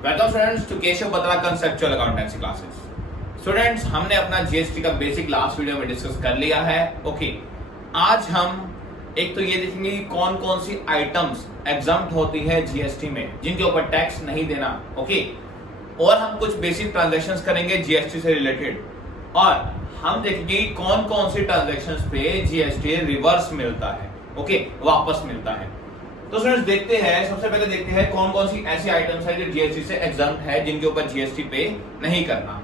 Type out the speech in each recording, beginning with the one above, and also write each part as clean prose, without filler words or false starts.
Welcome students to Keshav Batra conceptual accountancy classes. Students, हमने अपना GST का बेसिक लास्ट वीडियो में डिस्कस कर लिया है। ओके, आज हम एक तो ये देखेंगे कि कौन कौन सी आइटम्स एग्जम्प्ट होती है जीएसटी में जिनके ऊपर टैक्स नहीं देना। ओके, और हम कुछ बेसिक ट्रांजैक्शंस करेंगे जीएसटी से रिलेटेड, और हम देखेंगे कौन कौन सी ट्रांजैक्शंस पे जीएसटी रिवर्स मिलता है, ओके, वापस मिलता है। तो स्टूडेंट्स देखते हैं, सबसे पहले देखते हैं कौन कौन सी ऐसी आइटम्स है जो जीएसटी से एग्जम्प्ट है जिनके ऊपर जीएसटी पे नहीं करना।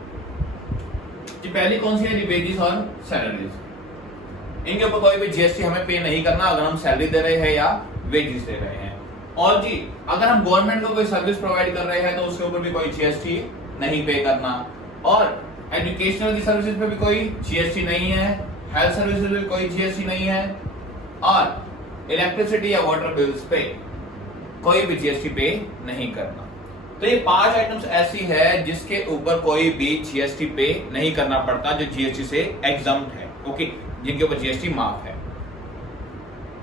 जी पहली कौन सी है? वेजेस और सैलरीज। इनके ऊपर कोई भी जीएसटी हमें पे नहीं करना अगर हम सैलरी दे रहे हैं या वेजेस दे रहे हैं। और जी अगर हम गवर्नमेंट को कोई सर्विस प्रोवाइड कर रहे हैं तो उसके ऊपर भी कोई जीएसटी नहीं पे करना। और एजुकेशनल की सर्विसेज पे भी कोई जीएसटी नहीं है, हेल्थ सर्विसेज पे कोई जीएसटी नहीं है, और इलेक्ट्रिसिटी या वाटर बिल्स पे कोई भी जीएसटी पे नहीं करना। तो ये 5 आइटम्स ऐसी है जिसके ऊपर कोई भी जीएसटी पे नहीं करना पड़ता, जो जीएसटी से एग्जम्प्ट है, ओके, जिनके ऊपर जीएसटी माफ है।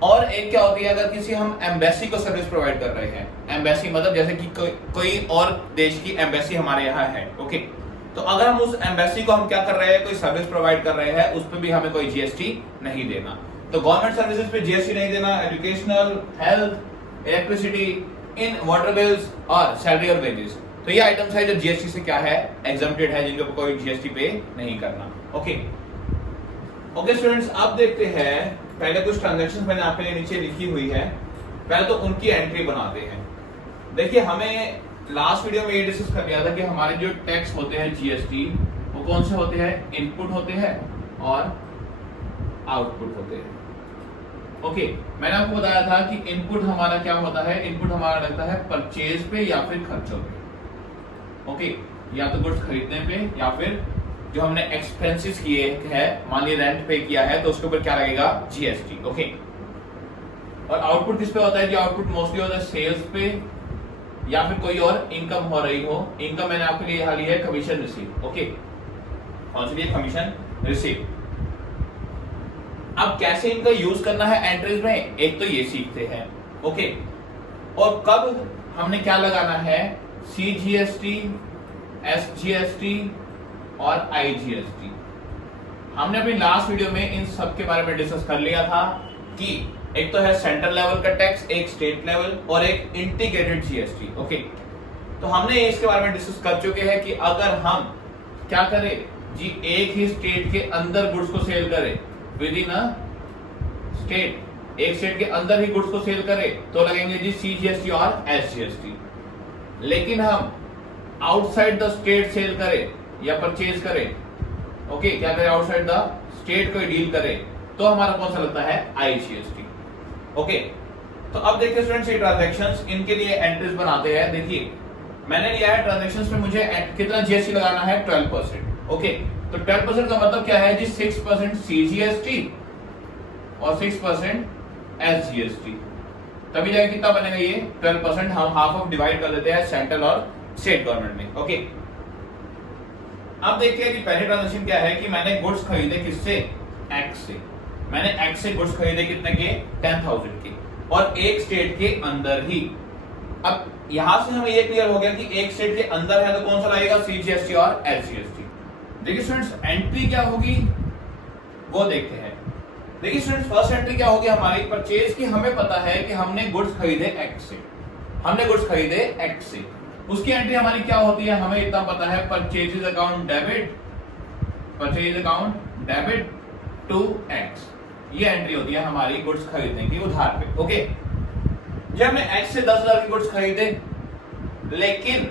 और एक क्या होती है, अगर किसी हम एम्बेसी को सर्विस प्रोवाइड कर रहे हैं, एम्बेसी मतलब जैसे कि कोई और देश की एम्बेसी हमारे यहाँ है, ओके, तो अगर हम उस एम्बेसी को हम क्या कर रहे हैं, कोई सर्विस प्रोवाइड कर रहे हैं, उस पर भी हमें कोई जीएसटी नहीं देना। तो गवर्नमेंट सर्विसेज पे जीएसटी नहीं देना, educational, health, electricity, in water bills और सैलरी और वेजेस। तो ये आइटम्स है जो जीएसटी से क्या है, एग्जम्प्टेड है, जिनके ऊपर कोई जीएसटी पे नहीं करना। ओके ओके स्टूडेंट्स, अब देखते हैं पहले कुछ ट्रांजैक्शंस मैंने आपके लिए नीचे लिखी हुई है, पहले तो उनकी एंट्री बनाते हैं। देखिए, हमें लास्ट वीडियो में ये डिस्कस कर लिया था कि हमारे जो टैक्स होते हैं जीएसटी, वो कौन से होते हैं? इनपुट होते हैं और आउटपुट होते हैं। ओके, मैंने आपको बताया था कि इनपुट हमारा क्या होता है, इनपुट हमारा लगता है परचेज पे या फिर खर्चों पे। ओके, या तो गुड्स खरीदने पे या फिर जो हमने एक्सपेंसेस किए हैं, मान लीजिए रेंट पे किया है तो उसके ऊपर क्या लगेगा? जीएसटी। ओके, और आउटपुट किस पे होता है? जो आउटपुट मोस्टली होता है सेल्स पे या फिर कोई और इनकम हो रही हो। इनकम मैंने आपके लिए यहाँ ली है कमीशन रिसीव। ओके, कौन सी? Commission receive. अब कैसे इनका यूज करना है एंट्रीज में, एक तो ये सीखते हैं। ओके, और कब हमने क्या लगाना है? सीजीएसटी, एसजीएसटी और आईजीएसटी। हमने अपनी लास्ट वीडियो में इन सब के बारे में डिस्कस कर लिया था कि एक तो है सेंट्रल लेवल का टैक्स, एक स्टेट लेवल और एक इंटीग्रेटेड जीएसटी। ओके, तो हमने इसके बारे में डिस्कस कर चुके हैं कि अगर हम क्या करें जी, एक ही स्टेट के अंदर गुड्स को सेल करें, विद इन अ स्टेट, एक स्टेट के अंदर ही गुड्स को सेल करें तो लगेंगे जी सीजीएसटी और एसजीएसटी। लेकिन हम आउटसाइड द स्टेट सेल करें या परचेज करें, ओके, क्या करें, आउटसाइड द स्टेट कोई डील करें, तो हमारा कौन सा लगता है? आईजीएसटी। ओके, तो अब देखिए स्टूडेंट्स, ये ट्रांजैक्शंस, इनके लिए एंट्रीज बनाते हैं। देखिए, मैंने लिया है ट्रांजैक्शंस पे मुझे कितना जीएसटी लगाना है? 12%। ओके, तो 12% का मतलब क्या है जी? 6% सीजीएसटी और 6% एसजीएसटी। तभी जाके कितना बनेगा ये 12%? हम हाफ ऑफ डिवाइड कर देते हैं सेंट्रल और स्टेट गवर्नमेंट में। ओके, अब देखते हैं कि पहली ट्रांजैक्शन क्या है कि मैंने गुड्स खरीदे किससे? एक्स से। मैंने एक्स से गुड्स खरीदे कितने के? 10,000 के, और एक स्टेट के अंदर ही। अब यहां से हमें ये क्लियर हो गया कि एक स्टेट के अंदर है तो कौन सा लगेगा? सीजीएसटी और एसजीएसटी। देखिए स्टूडेंट्स, एंट्री क्या होगी वो देखते हैं। देखिए स्टूडेंट्स, फर्स्ट एंट्री क्या होगी हमारी? परचेज की। हमें पता है कि हमने गुड्स खरीदे एक्स से, हमने गुड्स खरीदे एक्स से, उसकी एंट्री हमारी क्या होती है? हमें इतना पता है, purchases account debit, purchase account debit to X. ये एंट्री होती है हमारी गुड्स खरीदने की उधार पे। ओके, जब हमने एक्स से 10,000 की गुड्स खरीदे, लेकिन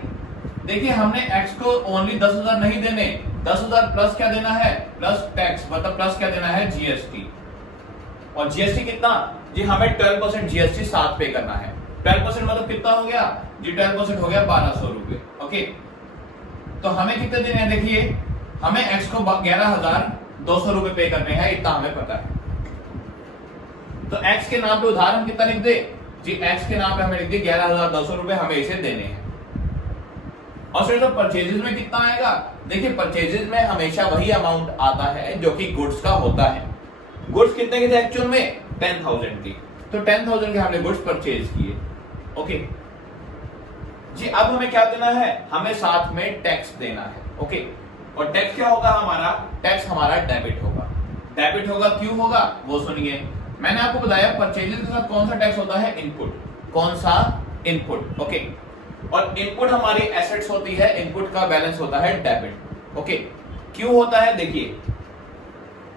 देखिए हमने एक्स को ओनली 10,000 नहीं देने, 10,000 प्लस क्या देना है? प्लस टैक्स, मतलब प्लस क्या देना है? जीएसटी। और जीएसटी कितना जी? हमें 12% जीएसटी साथ पे करना है। 12% मतलब कितना हो गया जी? 12% हो गया 1200 रुपए। ओके, तो हमें कितने देने हैं? देखिए, हमें एक्स को 11,200 रुपए पे करने हैं, इतना हमें पता है। तो एक्स के नाम पे उधार हम कितना लिख दे जी? एक्स के नाम पे हमें लिख दे 11,200 रुपए हमें इसे देने हैं। और फिर तो परचेजेस में कितना आएगा? देखिए, परचेजेस में हमेशा वही अमाउंट आता है जो कि गुड्स का होता है। गुड्स कितने के थे एक्चुअल में? 10,000 की। तो 10,000 के हमने गुड्स परचेज किए। ओके, जी अब हमें क्या देना है, हमें साथ में टैक्स देना है। ओके, और टैक्स क्या होगा हमारा, टैक्स हमारा डेबिट होगा। डेबिट होगा क्यों होगा वो सुनिए। मैंने आपको बताया परचेजेस के साथ कौन सा टैक्स होता है, इनपुट। कौन सा, इनपुट। ओके, और इनपुट हमारी एसेट्स होती है, इनपुट का बैलेंस होता है डेबिट। ओके, क्यों होता है, देखिए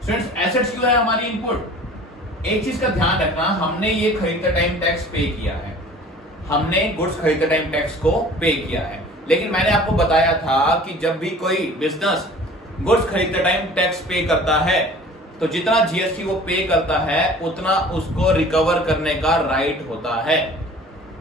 स्टूडेंट्स एसेट्स क्यों है हमारी इनपुट। एक चीज का ध्यान रखना, हमने ये खरीदते टाइम टैक्स पे किया है, हमने गुड्स खरीदते टाइम टैक्स को पे किया है। लेकिन मैंने आपको बताया था कि जब भी कोई बिजनेस गुड्स खरीदते टाइम टैक्स पे करता है तो जितना जीएसटी वो पे करता है उतना उसको रिकवर करने का राइट होता है।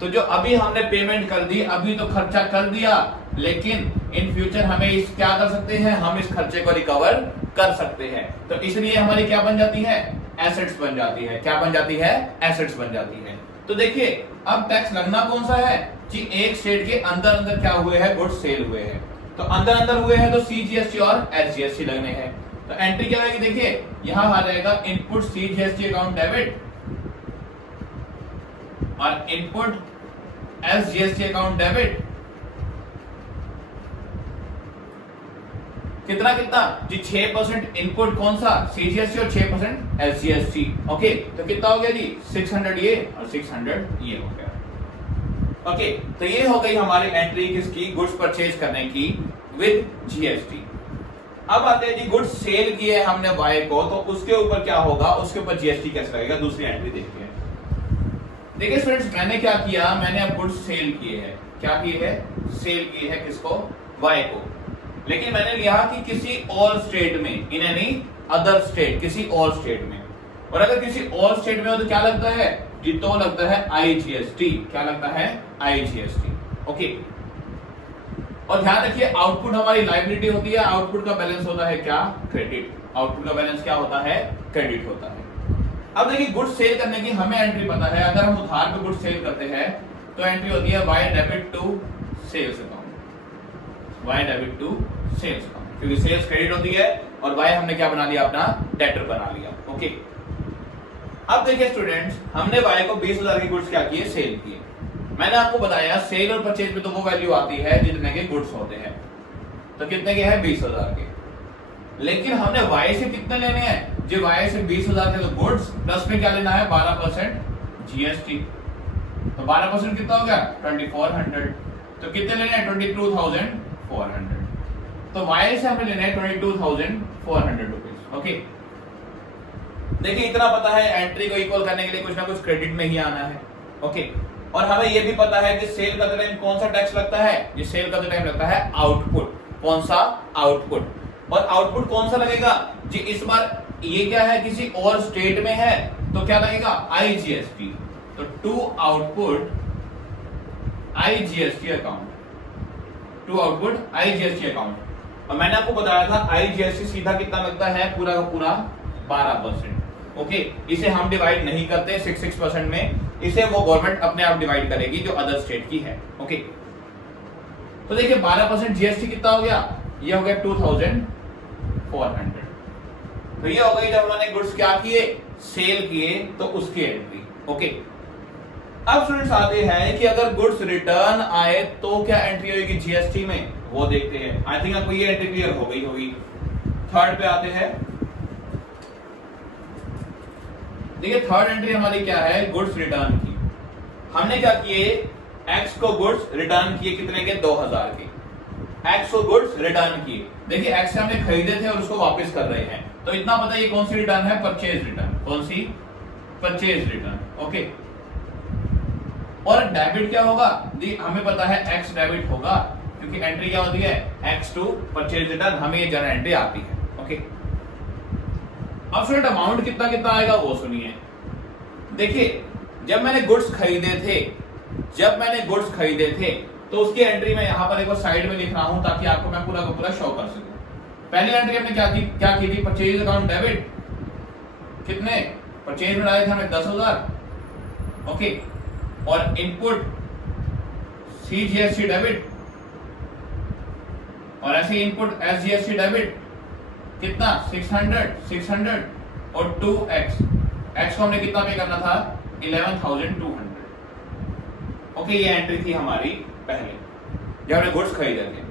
तो जो अभी हमने पेमेंट कर दी, अभी तो खर्चा कर दिया, लेकिन इन फ्यूचर हमें इस क्या कर सकते हैं, हम इस खर्चे को रिकवर कर सकते हैं। तो इसलिए हमारी क्या बन जाती है, एसेट्स बन जाती है। क्या बन जाती है, एसेट्स बन जाती है। तो देखिए अब टैक्स लगना कौन सा है जी, एक स्टेट के अंदर अंदर क्या हुए हैं, गुड्स सेल हुए हैं। तो अंदर अंदर हुए हैं तो सीजीएसटी और एसजीएसटी लगने हैं। तो एंट्री क्या आएगी, देखिए यहां आ जाएगा इनपुट सीजीएसटी अकाउंट डेबिट और इनपुट एसजीएसटी अकाउंट डेबिट। कितना कितना जी, 6% इनपुट कौन सा, सीजीएसटी और 6% एसजीएसटी। ओके, तो कितना हो गया जी, 600 ये और 600 ये हो गया। ओके, तो ये हो गई हमारी एंट्री किसकी, गुड्स परचेज करने की विद जीएसटी। अब आते हैं जी गुड्स सेल किए हमने वाई को, तो उसके ऊपर क्या होगा, उसके ऊपर जीएसटी कैसे लगेगा, दूसरी एंट्री देखते हैं। देखिए स्टूडेंट्स मैंने क्या किया, मैंने अब गुड्स सेल किए हैं, क्या किए हैं, सेल किए हैं किसको, वाई को। लेकिन मैंने लिया कि किसी और स्टेट में, इन एनी अदर स्टेट, किसी और स्टेट में। और अगर किसी और स्टेट में हो तो क्या लगता है जी, तो लगता है आईजीएसटी। क्या लगता है, आईजीएसटी। ओके, और ध्यान रखिए आउटपुट हमारी लायबिलिटी होती है, आउटपुट का बैलेंस होता है क्या, क्रेडिट। आउटपुट का बैलेंस क्या होता है, क्रेडिट होता है। अब देखिए गुड्स सेल करने की हमें एंट्री पता है, अगर हम उधार पे गुड्स सेल करते हैं तो एंट्री होती है Y debit to sales account, Y debit to sales account, क्योंकि सेल्स क्रेडिट होती है और वाई हमने क्या बना लिया, अपना डेटर बना लिया। ओके, अब देखिए स्टूडेंट्स हमने वाई को 20,000 की गुड्स क्या किए, सेल किए। मैंने आपको बताया सेल और परचेज में तो वो वैल्यू आती है जितने के गुड्स होते हैं, तो कितने के हैं, 20,000 के। लेकिन हमने वाई से कितने लेने हैं जी, वाई से 20,000 के तो गुड्स, प्लस में क्या लेना है, 12% जीएसटी। तो 12% कितना हो गया, 2400। तो कितने लेने हैं, 22,400। तो वाई से हमें लेने हैं 22,400 रुपीज। ओके, देखिए इतना पता है एंट्री को इक्वल करने के लिए कुछ ना कुछ क्रेडिट में ही आना है। ओके, और हमें यह भी पता है कि सेल करते टाइम कौन सा टैक्स लगता है, ये सेल करते टाइम लगता है आउटपुट। कौन सा, आउटपुट। और आउटपुट कौन सा लगेगा जी, इस बार ये क्या है, किसी और स्टेट में है तो क्या लगेगा, आईजीएसटी। तो to output IGST account, to output IGST account. और मैंने आपको बताया था आईजीएसटी सीधा कितना लगता है, पूरा का पूरा 12%। ओके, इसे हम डिवाइड नहीं करते 6% में, इसे वो गवर्नमेंट अपने आप डिवाइड करेगी जो अदर स्टेट की है। ओके, तो देखिए 12% जीएसटी कितना हो गया, ये हो गया 2,400। तो ये हो गई जब हमने गुड्स क्या किए, सेल किए, तो उसकी एंट्री। ओके, अब स्टूडेंट्स आते हैं कि अगर गुड्स रिटर्न आए तो क्या एंट्री होगी जीएसटी में, वो देखते हैं। आई थिंक आपको ये एंट्री क्लियर हो गई होगी। थर्ड पे आते हैं। देखिए थर्ड एंट्री हमारी क्या है, गुड्स रिटर्न की। हमने क्या किए, एक्स को गुड्स रिटर्न किए, कितने के, 2,000 के। एक्स को गुड्स रिटर्न किए, देखिए एक्स हमने खरीदे थे और उसको वापस कर रहे हैं, तो इतना पता है ये कौन सी रिटर्न है, परचेज रिटर्न। कौन सी, परचेज रिटर्न। ओके, और डेबिट क्या होगा जी, हमें पता है एक्स डेबिट होगा, क्योंकि एंट्री क्या होती है, एक्स टू परचेज रिटर्न, हमें ये जनरल एंट्री आती है। ओके, अब स्टूडेंट अमाउंट कितना कितना आएगा वो सुनिए। देखिए जब मैंने गुड्स खरीदे थे, जब मैंने गुड्स खरीदे थे तो उसकी एंट्री में यहां पर एक बार साइड में लिख रहा हूं ताकि आपको मैं पूरा का पूरा शो कर सकूं। पहली एंट्री हमने क्या की थी, परचेज अकाउंट डेबिट, कितने, परचेज में डाले थे हमने 10,000। ओके, और इनपुट सीजीएसटी डेबिट, और ऐसे इनपुट एसजीएसटी डेबिट कितना, 600 और 2x, x को हमने कितना पे करना था, 11,200। ओके, ये एंट्री थी हमारी पहले। जब हमने गुड्स खरीदे थे।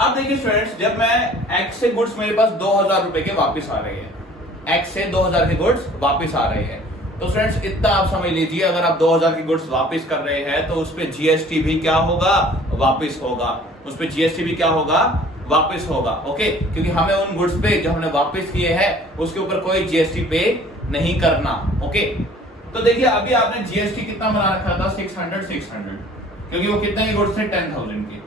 अब देखिए स्टूडेंट्स, जब मैं एक्स से गुड्स मेरे पास 2000 रुपए के वापस आ रहे हैं, एक्स से 2000 के गुड्स वापस आ रहे हैं, तो स्टूडेंट्स इतना आप समझ लीजिए, अगर आप 2000 के गुड्स वापस कर रहे हैं तो उस पे जीएसटी भी क्या होगा, वापस होगा, उस पे जीएसटी भी क्या होगा, वापस होगा। ओके, क्योंकि हमें उन गुड्स पे जो हमने वापस किए हैं उसके ऊपर कोई जीएसटी पे नहीं करना। ओके, तो देखिए अभी आपने जीएसटी कितना बना रखा था, 600, क्योंकि वो कितने के गुड्स थे, 10,000 के।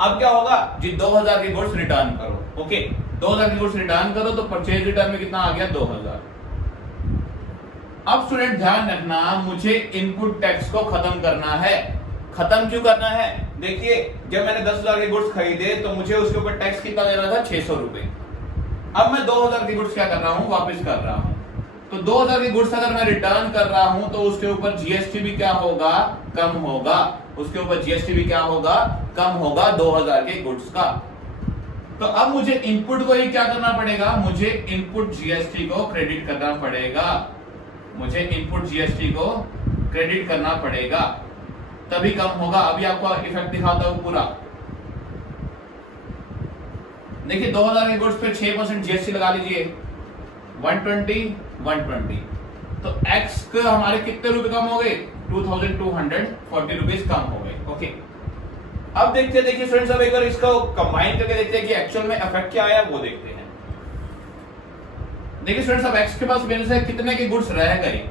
अब क्या होगा जी, 2000 के गुड्स रिटर्न करो। ओके, 2000 के गुड्स रिटर्न करो तो परचेज रिटर्न में कितना आ गया, 2000। अब स्टूडेंट ध्यान रखना, मुझे इनपुट टैक्स को खत्म करना है। खत्म क्यों करना है, देखिए जब मैंने 10,000 के गुड्स खरीदे तो मुझे उसके ऊपर टैक्स कितना देना था, 600 रुपए। अब मैं 2000 के गुड्स क्या कर रहा हूं, वापस कर रहा हूं, तो 2000 के गुड्स अगर मैं रिटर्न कर रहा हूं तो उसके ऊपर जीएसटी भी क्या होगा, कम होगा, उसके ऊपर जीएसटी भी क्या होगा, कम होगा 2000 के गुड्स का। तो अब मुझे इनपुट को ही क्या करना पड़ेगा, मुझे इनपुट जीएसटी को क्रेडिट करना पड़ेगा, मुझे इनपुट जीएसटी को क्रेडिट करना पड़ेगा, तभी कम होगा। अभी आपको इफेक्ट दिखाता हूं पूरा। देखिए 2000 के गुड्स पे 6% जीएसटी लगा लीजिए, 120 तो एक्स के हमारे कितने रुपए कम हो गए, 2240 रुपीज कम हो गए। ओके, अब देखते हैं, देखिए फ्रेंड्स, अब एक बार इसको कंबाइन करके देखते हैं कि एक्चुअल में इफेक्ट क्या आया, वो देखते हैं। देखिए फ्रेंड्स, अब एक्स के पास मेरे से कितने के गुड्स रह गए,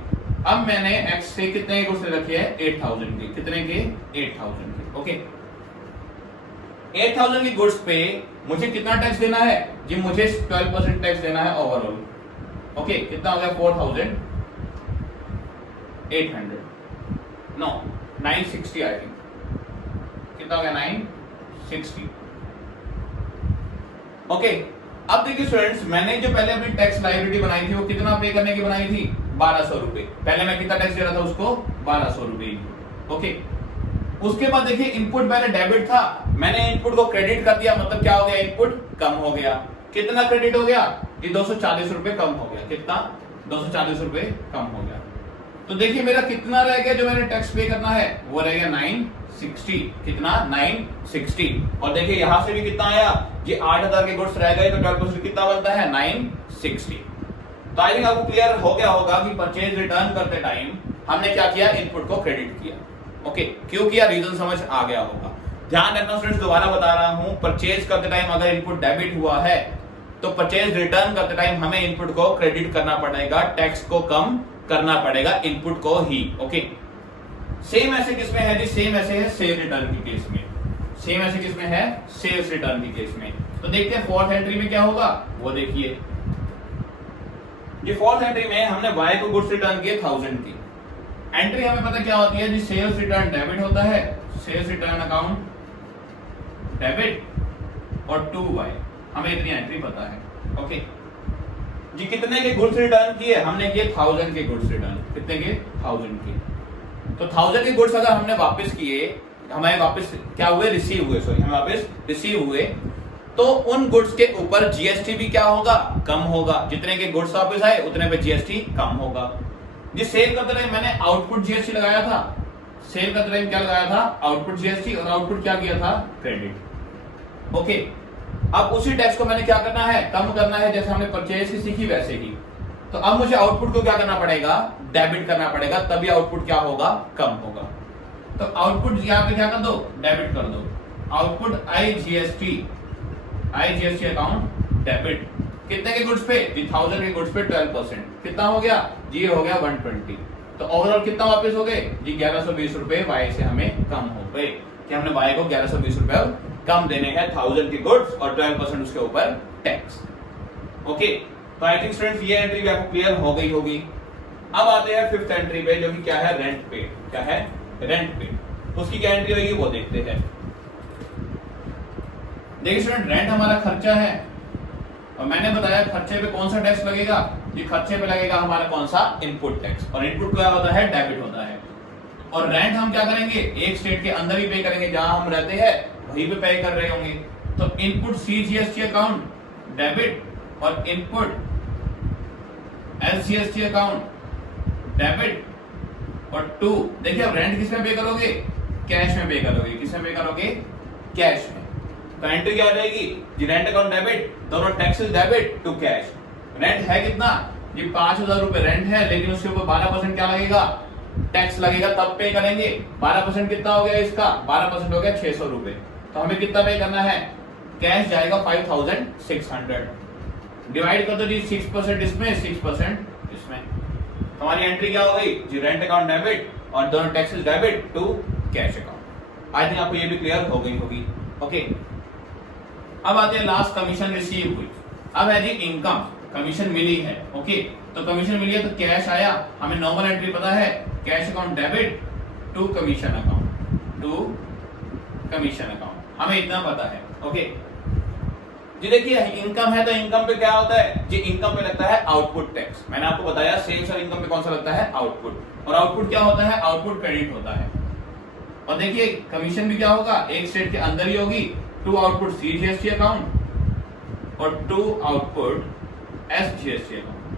अब मैंने एक्स से कितने के गुड्स रखे हैं, 8000 के, कितने के, 8000 के। ओके, 8000 के गुड्स पे मुझे कितना टैक्स देना है जी, मुझे 12% टैक्स देना है ओवरऑल। ओके, कितना हो गया, 4800, नो 960 आई थिंक, कितना हो गया, 960। ओके, अब देखिए स्टूडेंट्स, मैंने जो पहले अपनी टैक्स लायबिलिटी बनाई थी वो कितना पे करने की बनाई थी, 1200 रुपए। पहले मैं कितना टैक्स दे रहा था उसको, 1200 रुपए। ओके, उसके बाद देखिए इनपुट पहले डेबिट था, मैंने इनपुट को क्रेडिट कर दिया, मतलब क्या हो गया, इनपुट कम हो गया। कितना क्रेडिट हो गया, ये 240 रुपए कम हो गया, कितना, 240 रुपए कम हो गया। तो देखिए मेरा कितना रह गया जो मैंने टैक्स पे करना है, वो रह गया 960, कितना, 960। और देखिए यहां से भी कितना आया, ये 8000 के गुड्स रह गए तो 12% कितना बनता है, 960। तो आई थिंक आपको क्लियर हो गया होगा कि परचेज रिटर्न करते टाइम हमने क्या किया, इनपुट को क्रेडिट किया। ओके, क्यों किया, रीजन समझ आ गया होगा। ध्यान रखना स्टूडेंट्स, दोबारा बता रहा हूं, परचेज करते टाइम अगर इनपुट डेबिट हुआ है तो परचेज रिटर्न करते टाइम हमें इनपुट को क्रेडिट करना पड़ेगा, टैक्स को कम करना पड़ेगा, इनपुट को ही। ओके, सेम ऐसे किसमें है जी, सेम ऐसे है सेल्स रिटर्न के केस में, सेम ऐसे किसमें है, सेल्स रिटर्न के केस में। तो देखते हैं फोर्थ एंट्री में क्या होगा, वो देखिए। ये फोर्थ एंट्री में हमने वाई को गुड्स रिटर्न किए 1000 की। एंट्री हमें पता क्या होती है जी, सेल्स रिटर्न डेबिट होता है, सेल्स रिटर्न अकाउंट डेबिट और 2y, हमें इतनी एंट्री पता है। ओके जी, कितने के गुड्स रिटर्न किए, हमने किए 1000 के गुड्स रिटर्न, कितने के, 1000 के। तो 1000 के गुड्स अगर हमने वापस किए, हमें वापस क्या हुए, रिसीव हुए, सॉरी हमें वापस रिसीव हुए, तो उन गुड्स के ऊपर जीएसटी भी क्या होगा, कम होगा। जितने के गुड्स वापस आए उतने पे जीएसटी कम होगा। जी सेल करते टाइम मैंने आउटपुट जीएसटी लगाया था, सेल करते टाइम क्या लगाया था, आउटपुट जीएसटी, और आउटपुट क्या किया था, क्रेडिट। ओके, अब उसी टैक्स को मैंने क्या करना है, कम करना है, जैसे हमने परचेज की सीखी वैसे ही। तो अब मुझे आउटपुट को क्या करना पड़ेगा, डेबिट करना पड़ेगा, तभी आउटपुट क्या होगा, कम होगा। तो आउटपुट यहाँ पे क्या कर दो, डेबिट कर दो, आउटपुट आईजीएसटी अकाउंट डेबिट, कितने के गुड्स पे, 1000 के गुड्स पे 12%, कितना हो गया जी, हो गया 120। तो ओवरऑल कितना वापस हो गए जी, 1120 रुपए वाई से हमें कम हो गए, कि हमने वाई को 1120 रुपए कम देने हैं 1000 के गुड्स और 12% उसके ऊपर टैक्स। ओके, तो आई थिंक स्टूडेंट्स ये एंट्री भी आपको क्लियर हो गई होगी। अब आते हैं फिफ्थ एंट्री पे, जो कि क्या है, रेंट पे। क्या है, रेंट पे, उसकी क्या एंट्री होगी वो देखते हैं। देखिए स्टूडेंट, रेंट हमारा खर्चा है और मैंने बताया खर्चे पे कौन सा टैक्स लगेगा, ये खर्चे पे लगेगा हमारा कौन सा, इनपुट टैक्स। और इनपुट क्या होता है, डेबिट होता है। और रेंट हम क्या करेंगे, एक स्टेट के अंदर ही पे करेंगे, जहां हम रहते हैं वहीं पे पे कर रहे होंगे। तो इनपुट सीजीएसटी अकाउंट डेबिट और इनपुट एसजीएसटी अकाउंट डेबिट और 2। देखिए अब रेंट किसमें पे करोगे, कैश में पे करोगे। किसमें पे करोगे? कैश में। तो एंट्री क्या हो जाएगी जी? रेंट अकाउंट डेबिट, दोनों taxes debit to cash. Rent है कितना जी? 5,000 रुपए रेंट है, लेकिन उसके ऊपर 12% क्या लगेगा? टैक्स लगेगा, तब पे करेंगे। 12% कितना हो गया इसका? 12% हो गया 600 रुपए। तो हमें कितना पे करना है? कैश जाएगा 5,600। डिवाइड कर दो जी 6% इसमें, 6% इसमें। हमारी एंट्री क्या हो गई जी? रेंट अकाउंट डेबिट और दोनों taxes debit to cash account. I think आपको ये भी क्लियर हो गई होगी। ओके, अब आते हैं लास्ट, कमीशन रिसीव हुई। अब है जी इनकम, कमीशन मिली है। ओके, तो कमीशन मिली है तो कैश आया। हमें नॉर्मल एंट्री पता है, cash account debit to commission account, to commission account, हमें इतना पता है। ओके जी, देखिए इनकम है तो इनकम पे क्या होता है जी? इनकम पे लगता है आउटपुट टैक्स। मैंने आपको बताया सेल्स और इनकम पे कौन सा लगता है? आउटपुट। और आउटपुट क्या होता है? आउटपुट क्रेडिट होता है। और देखिए कमीशन भी क्या होगा? एक स्टेट के अंदर ही होगी। टू आउटपुट सीजीएसटी अकाउंट और टू आउटपुट एसजीएसटी अकाउंट।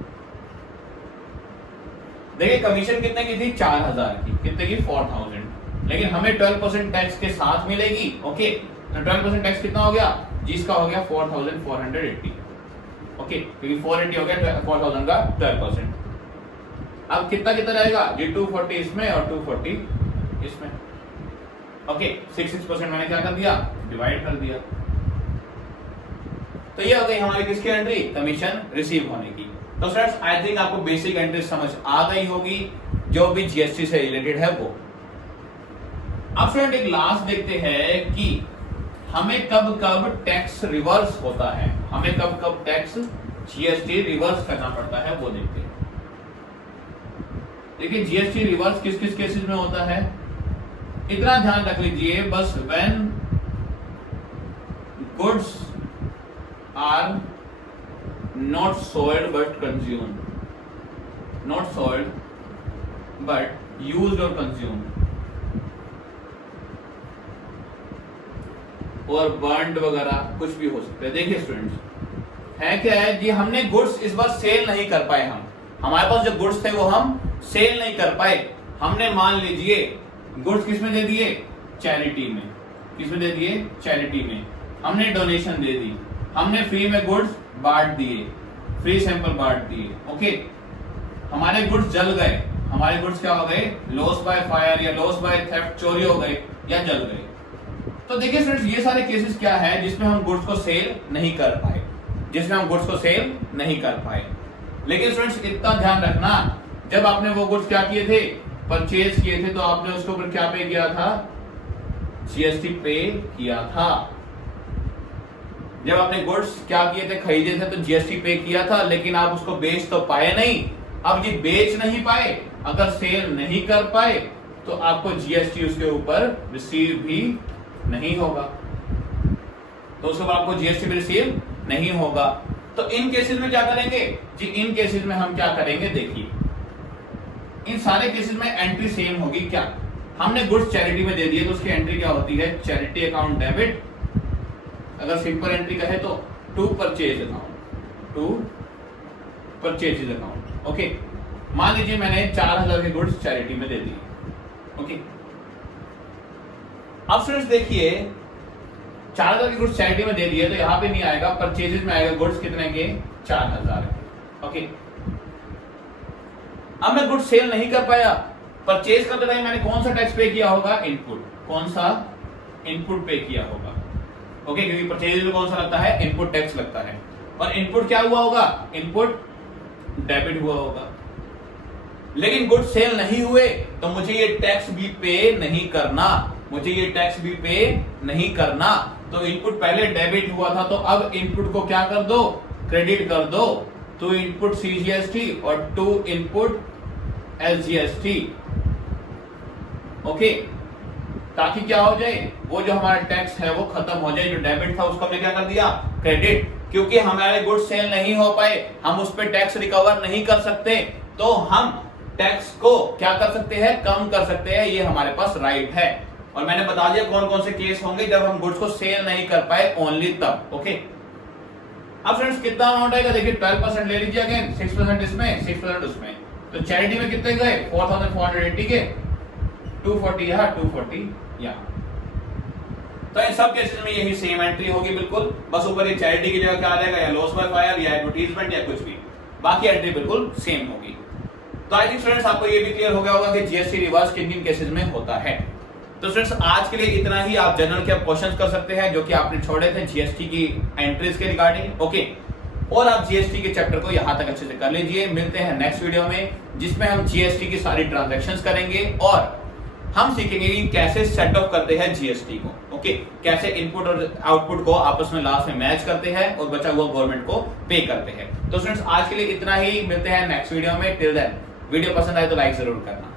देखिए कमीशन कितने की थी? 4,000 की। कितने की? 4,000। लेकिन हमें 12% टैक्स के साथ मिलेगी। ओके, तो 12% टैक्स कितना हो गया? जिसका हो गया 4,480। ओके, क्योंकि 480 हो गया 4,000 का 12%। अब कितना कितना जाएगा जी? 240 इसमें और 240 इसमें। ओके, 6% मैंने क्या कर दिया? डिवाइड कर दिया। तो ये हो गई हमारी किसकी एंट्री? कमीशन रिसीव होने की। तो फ्रेंड्स आई थिंक आपको बेसिक एंट्री समझ आ गई होगी, जो भी जीएसटी से रिलेटेड है वो। अब फ्रेंड एक लास्ट देखते हैं कि हमें कब कब टैक्स रिवर्स होता है, हमें कब कब टैक्स जीएसटी रिवर्स करना पड़ता है वो देखते हैं। देखिए जीएसटी रिवर्स किस किस केसेस में होता है, इतना ध्यान रख लीजिए बस। When goods are not sold but consumed, not sold but used और कंज्यूम्ड, और बर्न्ड वगैरह कुछ भी हो सकता है। देखिए स्टूडेंट्स है क्या है जी, हमने गुड्स इस बार सेल नहीं कर पाए। हमारे पास जो गुड्स थे वो हम सेल नहीं कर पाए। हमने मान लीजिए गुड्स किस में दे दिए? चैरिटी में। किस में दे दिए? चैरिटी में। हमने डोनेशन दे दी, हमने फ्री में गुड्स बांट दिए, फ्री सैंपल बांट दिए। ओके, हमारे गुड्स जल गए, हमारे गुड्स क्या हो गए? लॉस बाय फायर या लॉस बाय थेफ्ट, चोरी हो गए या जल गए। तो देखिए फ्रेंड्स ये सारे केसेस क्या है जिसमें हम गुड्स को सेल नहीं कर पाए, जिसमें हम गुड्स को सेल नहीं कर पाए। लेकिन फ्रेंड्स इतना ध्यान रखना, जब आपने वो गुड्स क्या किए थे? परचेज किए थे, तो आपने उसके ऊपर क्या पे किया था? जीएसटी पे किया था। जब आपने गुड्स क्या किए थे? खरीदे थे, तो जीएसटी पे किया था, लेकिन आप उसको बेच तो पाए नहीं। अब ये बेच नहीं पाए, अगर सेल नहीं कर पाए, तो आपको जीएसटी उसके ऊपर रिसीव भी नहीं होगा, तो उसके बाद आपको जीएसटी भी रिसीव नहीं होगा। तो इन केसेस में क्या करेंगे जी? इन केसेस में हम क्या करेंगे? देखिए इन सारे केसेस में एंट्री सेम होगी। क्या? हमने गुड्स चैरिटी में दे दिए तो उसकी एंट्री क्या होती है? Charity account debit. अगर सिंपल एंट्री कहे तो to purchase account, to purchase account. Okay, मान लीजिए मैंने 4,000 के गुड्स चैरिटी में दे दिए। ओके, अब फ्रेंड्स देखिए 4,000 के गुड्स चैरिटी में दे दिए तो यहां पे नहीं आएगा, परचेजेस में आएगा गुड्स कितने के? 4,000 के। ओके, अब मैं गुड्स सेल नहीं कर पाया, परचेज करते टाइम मैंने कौन सा टैक्स पे किया होगा? इनपुट। कौन सा? इनपुट पे किया होगा। ओके, क्योंकि परचेज में कौन सा लगता है? इनपुट टैक्स लगता है। और इनपुट क्या हुआ होगा? इनपुट डेबिट हुआ होगा। लेकिन गुड्स सेल नहीं हुए तो मुझे ये टैक्स भी पे नहीं करना, मुझे ये टैक्स भी पे नहीं करना। तो इनपुट पहले डेबिट हुआ था, तो अब इनपुट को क्या कर दो? क्रेडिट कर दो। टू इनपुट सीजीएसटी और टू इनपुट एसजीएसटी। ओके, ताकि क्या हो जाए? वो जो हमारा टैक्स है वो खत्म हो जाए। जो डेबिट था उसको हमने क्या कर दिया? क्रेडिट। क्योंकि हमारे गुड्स सेल नहीं हो पाए, हम उस पर टैक्स रिकवर नहीं कर सकते, तो हम टैक्स को क्या कर सकते हैं? कम कर सकते हैं। ये हमारे पास राइट है। और मैंने बता दिया कौन कौन से केस होंगे जब हम गुड्स को सेल नहीं कर पाए, ओनली तब। ओके, अब फ्रेंड्स कितना अमाउंट आएगा? देखिए 12% ले लीजिए, अगेन 6% इसमें, 6% उसमें। तो चैरिटी में कितने गए? 4,480 के, 240 यहाँ, 240 यहाँ। तो इन सब केसेस में यही सेम एंट्री होगी बिल्कुल, बस ऊपर ये चैरिटी की जगह क्या आ जाएगा, या लॉस बाय फायर या एडवर्टीजमेंट या कुछ भी, बाकी एंट्री बिल्कुल सेम होगी। तो आई थिंक स्टूडेंट्स आपको ये भी क्लियर हो गया होगा कि जीएसटी रिवर्स किन किन केसेस में होता है। तो स्टूडेंट्स आज के लिए इतना ही। आप जनरल के क्वेश्चंस कर सकते हैं जो कि आपने छोड़े थे जीएसटी की एंट्रीज के रिगार्डिंग, ओके। और आप जीएसटी के चैप्टर को यहां तक अच्छे से कर लीजिए। मिलते हैं नेक्स्ट वीडियो में, जिसमें हम जीएसटी की सारी ट्रांजैक्शंस करेंगे और हम सीखेंगे कि कैसे सेट ऑफ करते हैं जीएसटी को, ओके। कैसे इनपुट और आउटपुट को आपस में लास्ट में मैच करते हैं और बचा हुआ गवर्नमेंट को पे करते हैं। तो स्टूडेंट्स आज के लिए इतना ही। मिलते हैं नेक्स्ट वीडियो में। टिल देन वीडियो पसंद आए तो लाइक जरूर करना।